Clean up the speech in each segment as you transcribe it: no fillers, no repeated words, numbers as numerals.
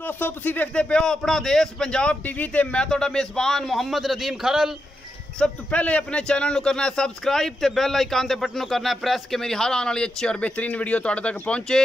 दोस्तों तुसी देखते पे हो अपना देश पंजाब टीवी ते मैं तुहाडा मेज़बान मोहम्मद नदीम खरल। सब तो पहले अपने चैनल को करना है सबसक्राइब ते बेल आइकन के बटन करना है प्रेस के मेरी हर आने वाली अच्छी और बेहतरीन वीडियो तुहाडे तक पहुँचे।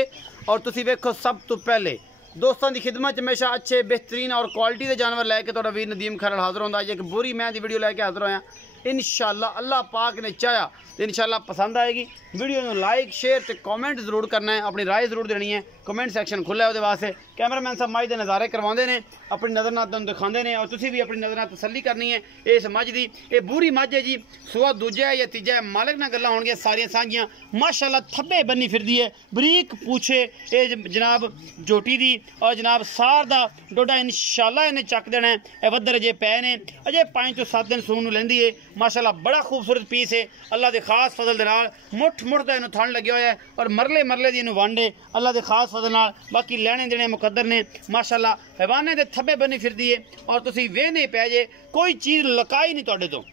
और तुसी देखो सब तो पहले दोस्तों की खिदमत हमेशा अच्छे बेहतरीन और क्वालिटी के जानवर लैके तुहाडा वीर नदीम खरल हाजिर होंदा। अज एक बुरी मैं की वीडियो लैके हाजिर होया। इंशाअल्लाह अल्लाह पाक ने चाहा तो इंशाअल्लाह पसंद आएगी। वीडियो में लाइक शेयर तो कमेंट जरूर करना है, अपनी राय जरूर देनी है। कमेंट सैक्शन खुला है वो वास्ते। कैमरामैन साहब मझ के नज़ारे करवाते हैं, अपनी नज़र नाल तुहानूं दिखाते हैं और तुसीं भी अपनी नज़र नाल तसल्ली करनी है। इस मझ की ये बुरी मझ है जी, सुआ दूजा है या तीजा है, मालिक नाल गल्लां होणगियां सारियां सांझियां। माशाअल्लाह थब्बे बन्नी फिरदी है, बरीक पूछे ये जनाब जोटी दी और जनाब सार दा डोडा इंशाअल्लाह इन्हें चक देना है। ये वधर अजे पै ने, अजे 5 तो 7 दिन सून नूं लैंदी है। माशाअल्लाह बड़ा खूबसूरत पीस है, अल्लाह के खास फजल दे नाल मुठ मुठ दा इन्हूं थण लग्या होया है और मरले मरले दी इन्हूं वंड है अल्लाह के खास फजल नाल। बाकी लैणे देने मुकद्दर ने माशाअल्लाह। हैवाने दे थब्बे बनी फिरदी है और तुसीं वेहने पै जे कोई चीज़ लकाई नहीं तुहाडे तो।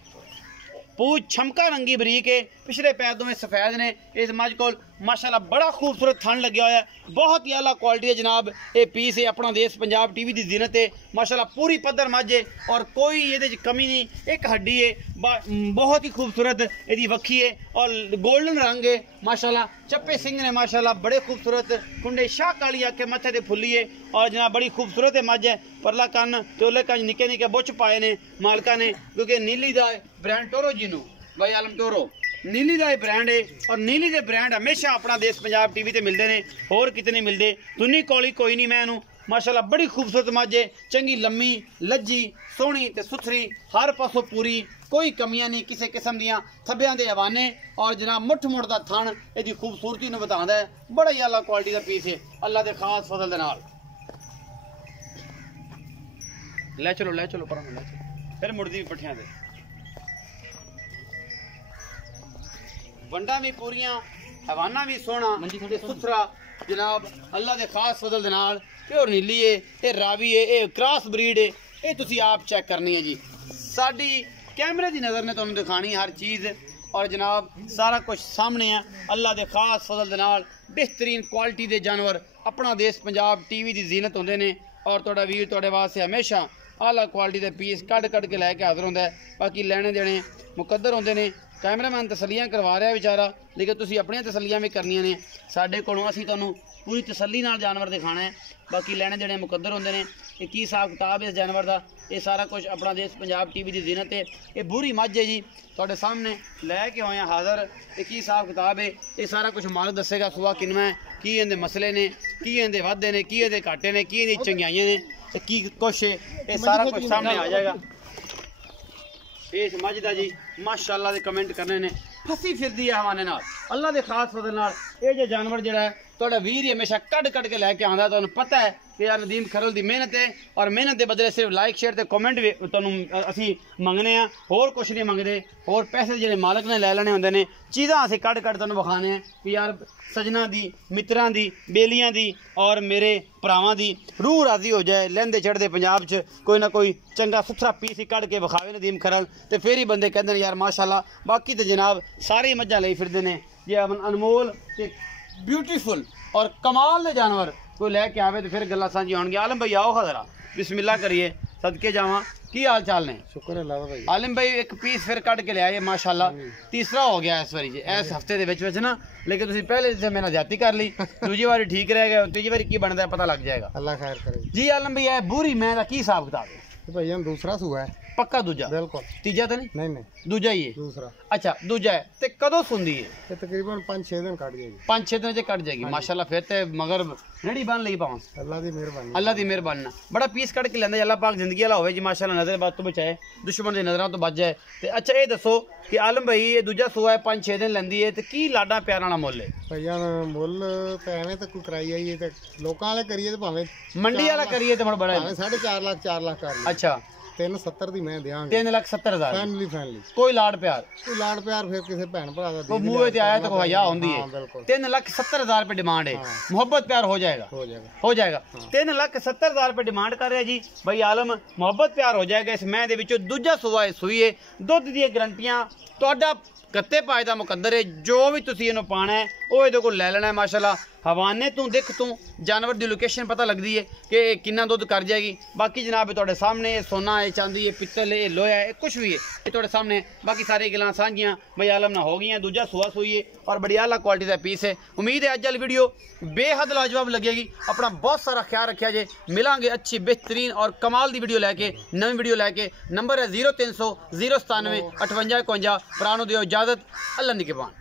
पूछ छमका रंगी बरीक है, पिछले पैर दोवें सफेद ने। इस मझ को माशाअल्लाह बड़ा खूबसूरत थन लग्या होया है, बहुत ही आला क्वालिटी है जनाब। ये पीस है अपना देश पंजाब टीवी की जीनत है। माशाअल्लाह पूरी पद्धर मझ है और कोई ये कमी नहीं। एक हड्डी है, बहुत ही खूबसूरत यदी वक्खी है और गोल्डन रंग है माशाअल्लाह। चप्पे सिंह ने माशाअल्लाह बड़े खूबसूरत कुंडे शाह काली आके मत्थे ते फुल्ली है और जनाब बड़ी खूबसूरत है मझ है। परला कन चोले कन निके निके बुच पाए ने मालका ने, क्योंकि नीली दा ब्रांड टोरो जिनू भाई आलम टोरो नीली का ब्रांड है और नीली के ब्रांड हमेशा अपना देश पंजाब टीवी ते मिलते हैं, होर कितने मिलते। दुनी कौली कोई नहीं। मैं माशाअल्लाह बड़ी खूबसूरत मझ है, चंगी लम्मी लज्जी सोहनी ते सुथरी, हर पासों पूरी, कोई कमियां नहीं किसी किस्म दियां। थब्बियां दे हवाने और जनाब मुठ मुठ दा थण इहदी खूबसूरती नूं बतांदा है। बड़ा ही आला क्वालिटी का पीस है अल्लाह के खास फजल दे नाल। ले चलो ले चलो पर ले चलो, फिर मुड़दी पट्ठियां दे वंडा भी पूरियां, हवाना भी सोहना सुथरा जनाब अल्लाह के खास फजल दे नाल। प्योर नीली है, ये रावी है, ये क्रॉस ब्रीड है। ये तुसी आप चेक करनी है जी, साडी कैमरे की नज़र ने तुहानूं दिखानी हर चीज़ और जनाब सारा कुछ सामने है। अल्लाह के खास फजल दे नाल बेहतरीन क्वालिटी के जानवर अपना देश पंजाब टीवी की जीनत होंदे ने और तुहाडा वीर तुहाडे वास्ते हमेशा आला क्वालिटी के पीस कढ़ कढ़ के लैके हाजिर होंदा है। बाकी लैने देने मुकद्दर होंदे ने। कैमरामैन तसलियां करवा रहा है बेचारा, लेकिन तुसीं अपनियां तसलियां भी करनियां ने। साडे कोलों असीं तुहानूं पूरी तसल्ली नाल जानवर दिखाना है। बाकी लैने देने मुकद्दर होंदे ने। ये की हिसाब किताब है इस जानवर का, ये सारा कुछ अपना देश पंजाब टीवी की जीनत है। ये बुरी मझ है जी, तुहाडे सामने लैके होए हाज़र। ये की हिसाब किताब है, ये सारा कुछ मालिक दसेगा। सुआ किनवा है, की इहदे मसले ने, की इहदे वाधे ने, की इहदे घाटे ने, की इहदी चंगियाइयां ने, की कुछ है, ये सारा कुछ सामने आ जाएगा। इस मझ दा जी माशाअल्लाह दे कमेंट करने ने फसी फिरदी है हवाने नाल अल्लाह दे खास फजल नाल। ये जो जानवर जिहड़ा है तुहाडा वीर ही हमेशा कढ़ कढ़ के लैके आंदा। तुहानूं पता है कि यार नदीम खरल दी मेहनत है और मेहनत के बदले सिर्फ लाइक शेयर ते कमेंट भी तुहानूं असीं मंगने आ, होर कुछ नहीं मंगदे। होर पैसे जिहड़े मालक ने लै लैने होंदे ने, चीज़ां असीं कढ़ कढ़ तुहानूं विखाने हैं कि यार सजना दी, मित्रां दी, बेलियां दी और मेरे भरावां दी रूह राजी हो जाए। लैंदे चढ़दे पंजाब च कोई ना कोई चंगा सुथरा पीस ही कढ़ के विखावे नदीम खरल ते फिर ही बंदे कहंदे ने यार माशाअल्लाह। बाकी तो जनाब सारे मझां लई फिरदे ने जे अनमोल ते ब्यूटीफुल और कमाल दे जानवर कोई लैके आवे तो फिर गल्लां सांझियां होणगियां। आलम भाई आओ खजरा बिस्मिल्लाह करिए, सदके जावां। की हाल चाल ने? शुक्र अल्लाह भाई। आलिम भाई एक पीस फिर कट के लिया माशाअल्लाह, तीसरा हो गया इस बारी इस हफ्ते दे विच ना। लेकिन तुसीं पहले से मेरा ज्यादती कर ली, दूजी बारी ठीक रह गया, तीजी बारी की बनता है पता लग जाएगा। अल्लाह खैर करे जी। आलम भाई बुरी मैं का की हिसाब किताब है? भैया दूसरा सूआ है पक्का, दूजा बिल्कुल, तीजा तो नहीं? नहीं दूजा ही है, दूसरा। अच्छा दूजा है ते कदों सुंदी है? ते तकरीबन 5-6 दिन कट जाएगी। 5-6 दिन च कट जाएगी माशाअल्लाह। फिर ते मगर रेडी बन लई पावां, अल्लाह दी मेहरबानी, अल्लाह दी मेहरबानी। बड़ा पीस कट के लैंदा, अल्लाह पाक जिंदगी वाला होवे जी माशाअल्लाह, नजर बात तो बचाए, दुश्मन दी नजरां तो बच जाए। ते अच्छा ये दसो कि आलम भाई ये दूजा सूआ है 5-6 दिन लैंदी है ते की लाडा प्यार वाला मुੱਲ है? भैया मुੱਲ ते एवें ते कोई कराई आईए ते लोकां वाले करिए ते भावें मंडी वाला करिए ते बड़ा 4.5 लाख 4 लाख कर। अच्छा 370 दी मैं देंगे। 3,70,000 फैमिली फैमिली कोई लाड़ प्यार फिर किसी भैन भरा दा मूंह ते आया तो हया होंदी है। 3,70,000 रुपए डिमांड है, मोहब्बत प्यार हो जाएगा, हो जाएगा। 3,70,000 रुपए डिमांड कर रहे जी भाई आलम, मोहब्बत प्यार हो जाएगा। इस मैं दे विचों दूजा सूआ सूई है, दुध दी गारंटियां तुहाडा कत्ते पाए दा मुकद्दर है। जो भी तुसीं इहनूं पाना है वो इहदे कोल लै लेना है माशाअल्लाह। हवाने तू दिख तू जानवर की लोकेशन पता लगती है कि कितना दुध कर जाएगी। बाकी जनाब थोड़े सामने सोना है, चांदी है, पित्तल है, लोहा है, कुछ भी है ये थोड़े सामने। बाकी सारी गल्लां सांझियां भाई आलम ना हो गई। दूजा सुआ सुई है और बड़ी आला क्वालिटी का पीस है। उम्मीद है अज वाली वीडियो बेहद लाजवाब लगेगी। अपना बहुत सारा ख्याल रखा जे। मिलांगे अच्छी बेहतरीन और कमाल की वीडियो लैके, नवी वीडियो लैके। नंबर है 0300 097 58 51। पुरानों दियो इजाजत। अल्लाह निगहबान।